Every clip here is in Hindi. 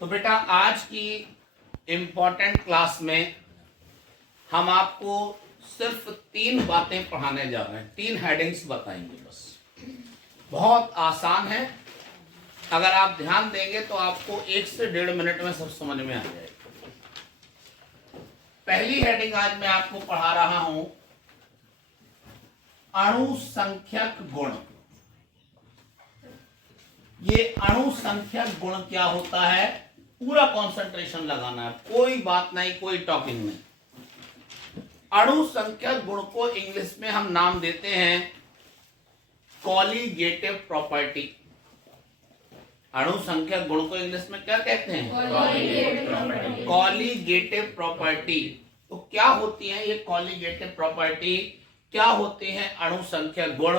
तो बेटा आज की इम्पोर्टेंट क्लास में हम आपको सिर्फ 3 बातें पढ़ाने जा रहे हैं, 3 हेडिंग्स बताएंगे बस। बहुत आसान है, अगर आप ध्यान देंगे तो आपको 1 से 1.5 मिनट में सब समझ में आ जाएगा। पहली हेडिंग आज मैं आपको पढ़ा रहा हूं अणु संख्यक गुण। ये अणु संख्यक गुण क्या होता है, पूरा कंसंट्रेशन लगाना है, कोई बात नहीं, कोई टॉकिंग नहीं। अणु संख्यक गुण को इंग्लिश में हम नाम देते हैं कॉलीगेटिव प्रॉपर्टी। अणु संख्यक गुण को इंग्लिश में क्या कहते हैं? Colligative property. तो क्या होती है ये कॉलीगेटिव प्रॉपर्टी, क्या होते हैं अणु संख्यक गुण,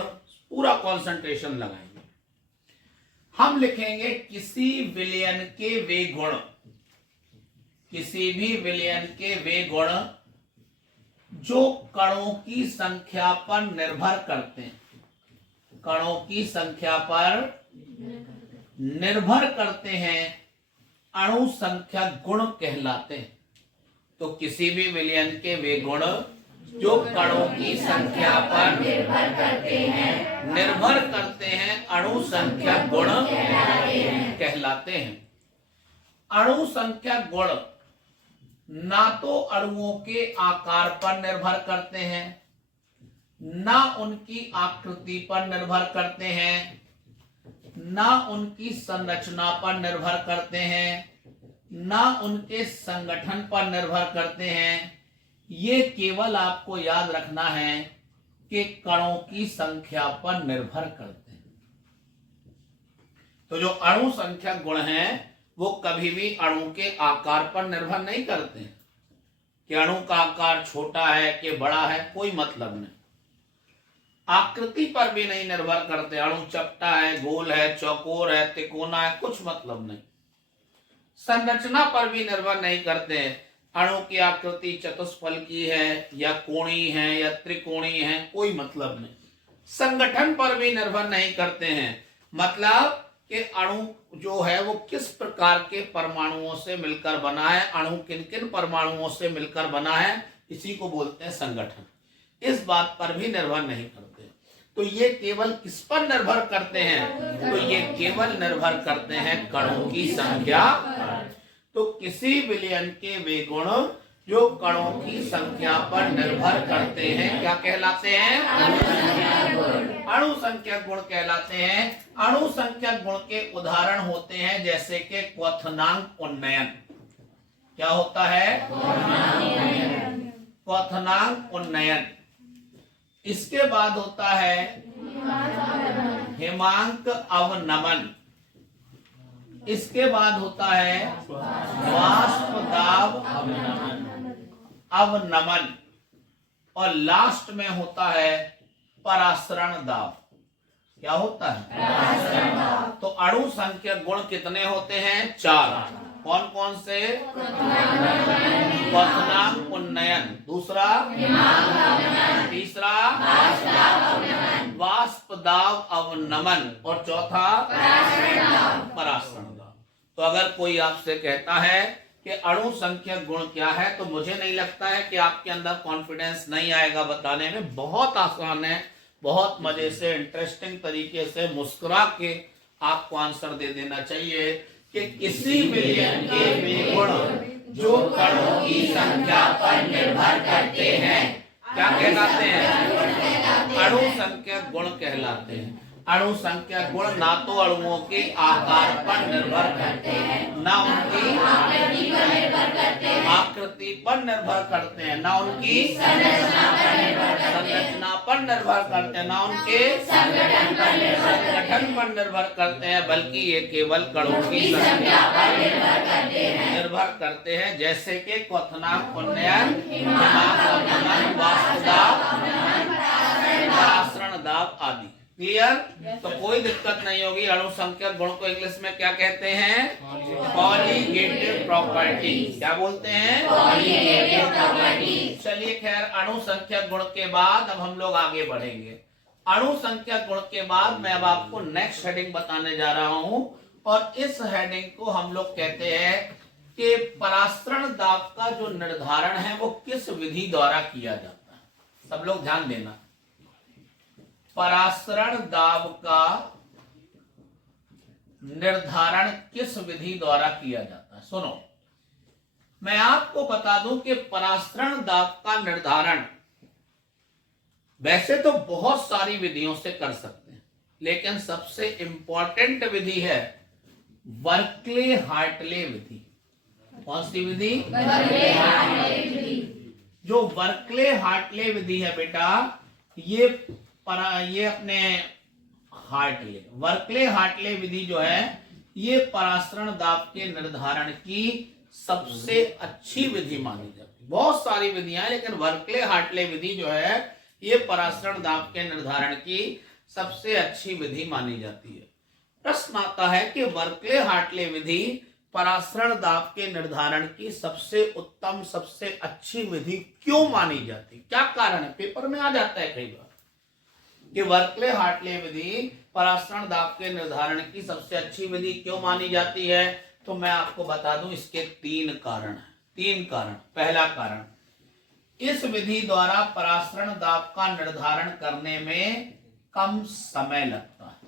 पूरा कंसंट्रेशन लगाएंगे। हम लिखेंगे किसी विलयन के वे गुण, किसी भी विलयन के वे गुण जो कणों की संख्या पर निर्भर करते हैं, कणों की संख्या पर निर्भर करते हैं, अणु संख्यक गुण कहलाते हैं। तो किसी भी विलयन के वे गुण जो कणों की संख्या पर निर्भर करते हैं अणु संख्यक गुण कहलाते हैं। अणु संख्यक गुण ना तो अणुओं के आकार पर निर्भर करते हैं, ना उनकी आकृति पर निर्भर करते हैं, ना उनकी संरचना पर निर्भर करते हैं, ना उनके संगठन पर निर्भर करते हैं। ये केवल आपको याद रखना है कि कणों की संख्या पर निर्भर करते हैं। तो जो अणु संख्यक गुण हैं वो कभी भी अणु के आकार पर निर्भर नहीं करते हैं कि अणु का आकार छोटा है कि बड़ा है, कोई मतलब नहीं। आकृति पर भी नहीं निर्भर करते, अणु चपटा है, गोल है, चौकोर है, तिकोना है, कुछ मतलब नहीं। संरचना पर भी निर्भर नहीं करते हैं, अणु की आकृति चतुष्फल की है या कोणी है या त्रिकोणी है, कोई मतलब नहीं। संगठन पर भी निर्भर नहीं करते हैं, मतलब कि अणु जो है वो किस प्रकार के परमाणुओं से मिलकर बना है, अणु किन किन परमाणुओं से मिलकर बना है, इसी को बोलते हैं संगठन। इस बात पर भी निर्भर नहीं करते। तो ये केवल किस पर निर्भर करते हैं? तो ये केवल निर्भर करते हैं कणों की संख्या। तो किसी विलयन के वे गुण जो कणों की संख्या पर निर्भर करते हैं क्या कहलाते हैं? अणु संख्यक गुण कहलाते हैं। अणु संख्यक गुण के उदाहरण होते हैं जैसे कि क्वथनांक उन्नयन। क्या होता है? क्वथनांक उन्नयन। इसके बाद होता है हिमांक अवनमन। इसके बाद होता है वाष्प दाब अवनमन, और लास्ट में होता है परासरण दाब। क्या होता है? तो अणु संख्यक गुण कितने होते हैं? 4। कौन कौन से? क्वथनांक उन्नयन, दूसरा तीसरा वाष्प दाब अवनमन, और चौथा परासरण दाब। तो अगर कोई आपसे कहता है कि अणु संख्यक गुण क्या है, तो मुझे नहीं लगता है कि आपके अंदर कॉन्फिडेंस नहीं आएगा बताने में। बहुत आसान है, बहुत मजे से इंटरेस्टिंग तरीके से मुस्कुरा के आपको आंसर दे देना चाहिए कि किसी विलयन के वे गुण जो कणों की संख्या पर निर्भर करते हैं क्या कहलाते हैं? अणु संख्यक गुण कहलाते हैं। अणु संख्यक गुण ना तो अणुओं के आकार पर निर्भर करते हैं, ना उनकी आकृति पर निर्भर करते हैं, ना उनकी संरचना पर निर्भर करते हैं, ना उनके संगठन पर निर्भर करते हैं, बल्कि ये केवल कणों की संख्या पर निर्भर करते हैं। जैसे कि क्वथनांक उन्नयन, हिमांक अवनमन, वाष्प दाब, परासरण दाब आदि। क्लियर? तो कोई दिक्कत नहीं होगी। अणु संख्यक गुण को इंग्लिश में क्या कहते हैं? Colligative property. क्या बोलते हैं? Colligative property. चलिए खैर, अणु संख्यक गुण के बाद अब हम लोग आगे बढ़ेंगे। अणु संख्यक गुण के बाद मैं अब आपको नेक्स्ट हेडिंग बताने जा रहा हूं, और इस हेडिंग को हम लोग कहते हैं कि परासरण दाब का जो निर्धारण है वो किस विधि द्वारा किया जाता है। सब लोग ध्यान देना, परासरण दाब का निर्धारण किस विधि द्वारा किया जाता है। सुनो, मैं आपको बता दूं कि परासरण दाब का निर्धारण वैसे तो बहुत सारी विधियों से कर सकते हैं, लेकिन सबसे इंपॉर्टेंट विधि है बर्कले हार्टले विधि। कौन सी विधि? जो बर्कले हार्टले विधि है बेटा, ये अपने हार्टले, बर्कले हार्टले विधि जो है ये परासरण दाब के निर्धारण की सबसे अच्छी विधि मानी जाती है। बहुत सारी विधियां हैं, लेकिन बर्कले हार्टले विधि जो है ये परासरण दाब के निर्धारण की सबसे अच्छी विधि मानी जाती है। प्रश्न आता है कि बर्कले हार्टले विधि परासरण दाब के निर्धारण की सबसे उत्तम, सबसे अच्छी विधि क्यों मानी जाती, क्या कारण है? पेपर में आ जाता है कई बार कि बर्कले हार्टले विधि परासरण दाब के निर्धारण की सबसे अच्छी विधि क्यों मानी जाती है। तो मैं आपको बता दूं, इसके 3 कारण हैं। 3 कारण। पहला कारण, इस विधि द्वारा परासरण दाब का निर्धारण करने में कम समय लगता है।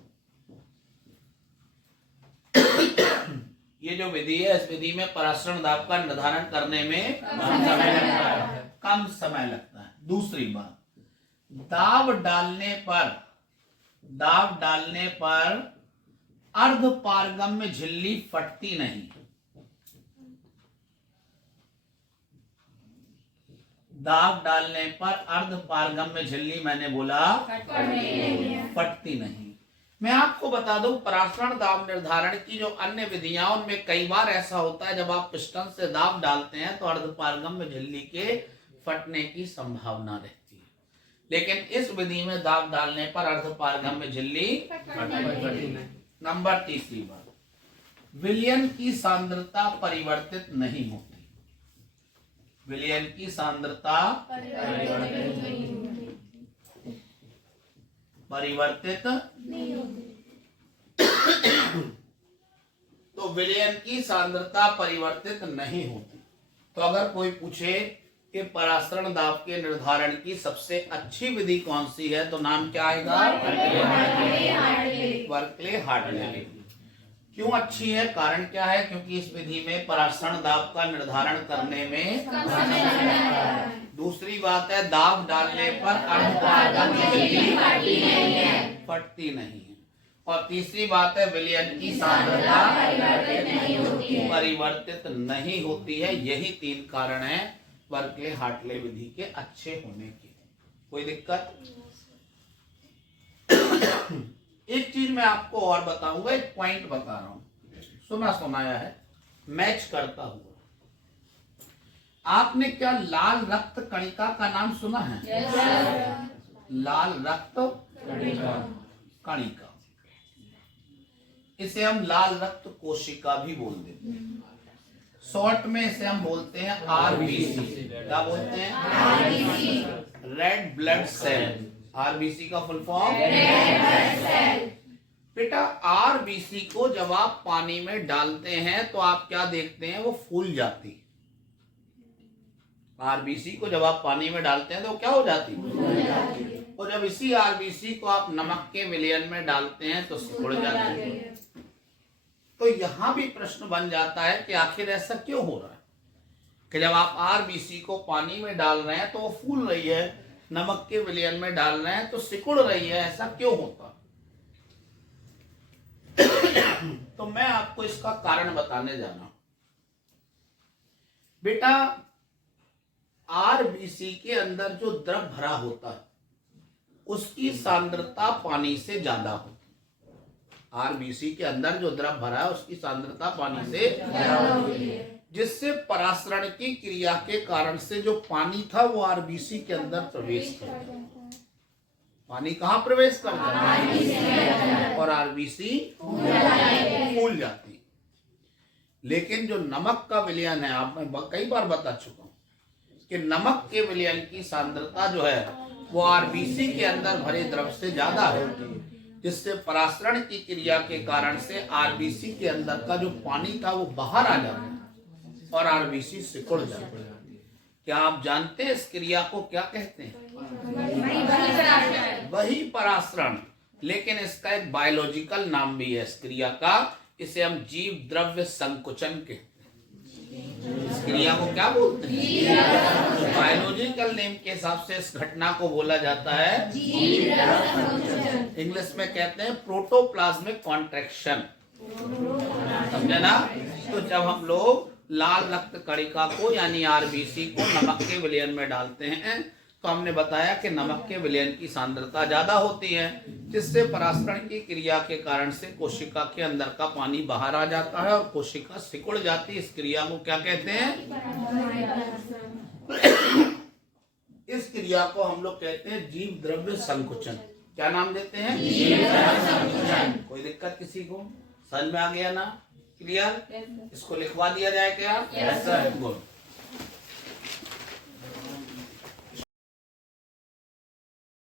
ये जो विधि है, इस विधि में परासरण दाब का निर्धारण करने में कम समय लगता है। दूसरी बात, दाब डालने पर अर्ध पारगम्य झिल्ली फटती नहीं। दाब डालने पर अर्ध पारगम्य झिल्ली, मैंने बोला फटती नहीं। मैं आपको बता दूं, परासरण दाब निर्धारण की जो अन्य विधियां, उनमें कई बार ऐसा होता है जब आप पिस्टन से दाब डालते हैं तो अर्ध पारगम्य झिल्ली के फटने की संभावना रहती है, लेकिन इस विधि में दाब डालने पर अर्ध पारगम्य झिल्ली फटती नहीं। नंबर तीसरी बात, विलयन की सांद्रता परिवर्तित नहीं होती। विलयन की सांद्रता परिवर्तित नहीं होती। तो विलयन की सांद्रता परिवर्तित नहीं होती। तो अगर कोई पूछे कि परासरण दाब के निर्धारण की सबसे अच्छी विधि कौन सी है, तो नाम क्या आएगा? Berkeley Hartley. क्यों अच्छी है, कारण क्या है? क्योंकि इस विधि में परासरण दाब का निर्धारण करने में दूसरी बात है, दाब डालने पर अर्ध पारगम्य झिल्ली फटती नहीं है। और तीसरी बात है, विलयन की सांद्रता परिवर्तित नहीं होती है। यही 3 कारण हैं बर्कले हार्टले विधि के अच्छे होने के। कोई दिक्कत? एक चीज मैं आपको और बताऊंगा, एक पॉइंट बता रहा हूं, सुना सुनाया है, मैच करता हुआ। आपने क्या लाल रक्त कणिका का नाम सुना है? लाल रक्त कणिका, इसे हम लाल रक्त कोशिका भी बोल देते हैं। शॉर्ट में इसे हम बोलते हैं आरबीसी। क्या बोलते हैं? RBC, red blood cell. RBC का full form red blood cell. बेटा, आरबीसी को जब आप पानी में डालते हैं तो आप क्या देखते हैं? वो फूल जाती है। आरबीसी को जब आप पानी में डालते हैं तो क्या हो जाती है? और जब इसी आरबीसी को आप नमक के विलयन में डालते हैं तो सिकुड़ जाती है। तो यहां भी प्रश्न बन जाता है कि आखिर ऐसा क्यों हो रहा है कि जब आप आरबीसी को पानी में डाल रहे हैं तो वो फूल रही है, नमक के विलयन में डाल रहे हैं तो सिकुड़ रही है, ऐसा क्यों होता? तो मैं आपको इसका कारण बताने जा रहा हूं। बेटा, आरबीसी के अंदर जो द्रव भरा होता है उसकी सांद्रता पानी से ज्यादा होती है। आरबीसी के अंदर जो द्रव भरा है उसकी सांद्रता पानी से ज्यादा होती है, जिससे परासरण की क्रिया के कारण से जो पानी था वो आरबीसी के अंदर प्रवेश कर जाता है। पानी कहाँ प्रवेश करता है? और आरबीसी फूल जाती। लेकिन जो नमक का विलयन है, आप मैं कई बार बता चुका हूं कि नमक के विलयन की सांद्रता जो है वो आरबीसी के अंदर भरे द्रव से ज्यादा है। जिससे परासरण की क्रिया के कारण से आरबीसी के अंदर का जो पानी था वो बाहर आ जाता है और आरबीसी सिकुड़ जाता है। क्या आप जानते हैं इस क्रिया को क्या कहते हैं? वही परासरण, लेकिन इसका एक बायोलॉजिकल नाम भी है इस क्रिया का। इसे हम जीव द्रव्य संकुचन कहते हैं। इस क्रिया को क्या बोलते हैं? बायोलॉजिकल नेम के हिसाब से इस घटना को बोला जाता है इंग्लिश में कहते हैं प्रोटोप्लाज्मिक कॉन्ट्रैक्शन। समझे ना? तो जब हम लोग लाल रक्त कणिका को यानी आरबीसी को नमक के विलयन में डालते हैं तो हमने बताया कि नमक के विलयन की सांद्रता ज्यादा होती है, जिससे परासरण की क्रिया के कारण से कोशिका के अंदर का पानी बाहर आ जाता है और कोशिका सिकुड़ जाती है। इस क्रिया को क्या कहते हैं? इस क्रिया को हम लोग कहते हैं जीव द्रव्य संकुचन। क्या नाम देते हैं? जीव द्रव्य संकुचन। कोई दिक्कत किसी को? समझ में आ गया ना? क्लियर? इसको लिखवा दिया जाए क्या? Yes sir. गुड।